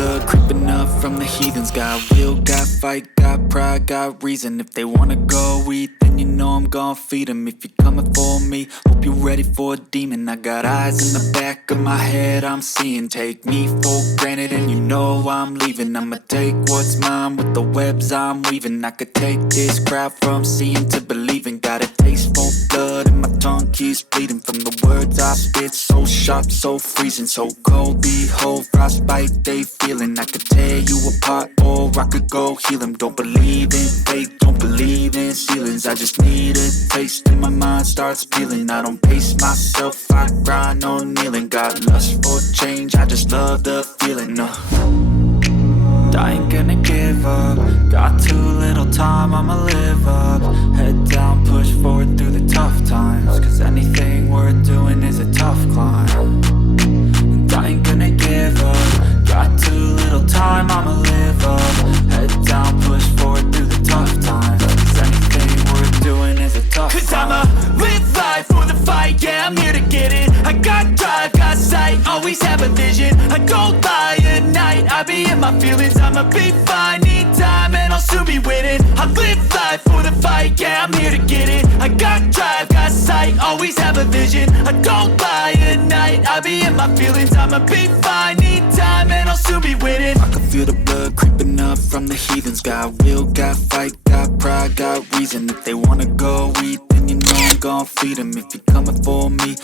blood creeping up from the heathens. Got will, got fight, got pride, got reason. If they wanna go eat, then you know I'm gon' feed them. If you're coming for me, hope you're ready for a demon. I got eyes in the back of my head, I'm seeing. Take me for granted and you know I'm leaving. I'ma take what's mine with the webs I'm weaving. I could take this crowd from seeing to believing. Got a taste for blood and my tongue keeps bleeding from the words I spit. So sharp, so freezing, so cold. Behold, frostbite they feeling. I could tear you apart or I could go heal them. Don't believe in fate, don't believe in ceilings. I just need a taste and my mind starts peeling. I don't pace myself, I grind on kneeling. Got lust for change, I just love the feeling. I ain't gonna give up. Got too little time, I'ma live up. Head down, push forward through the tough times. Cause anything worth doing is a tough climb. And I ain't gonna give up. Got too little time, I'ma live up. Head down, push forward through the tough times. Cause anything worth doing is a tough climb. Cause I'ma live life for the fight, yeah, I'm here to get it. I got drive, got sight, always have a vision. I don't lie at night, I be in my feelings. I'ma be fine, need time and I'll soon be winning. I live life for the fight, yeah, I'm here to get it. I got drive, got sight, always have a vision. I don't lie at night, I be in my feelings. I'ma be fine, need time and I'll soon be winning. I can feel the blood creeping up from the heathens. Got will, got fight, got pride, got reason. If they wanna go eat, then you know I'm gon' feed them. If you're coming for me,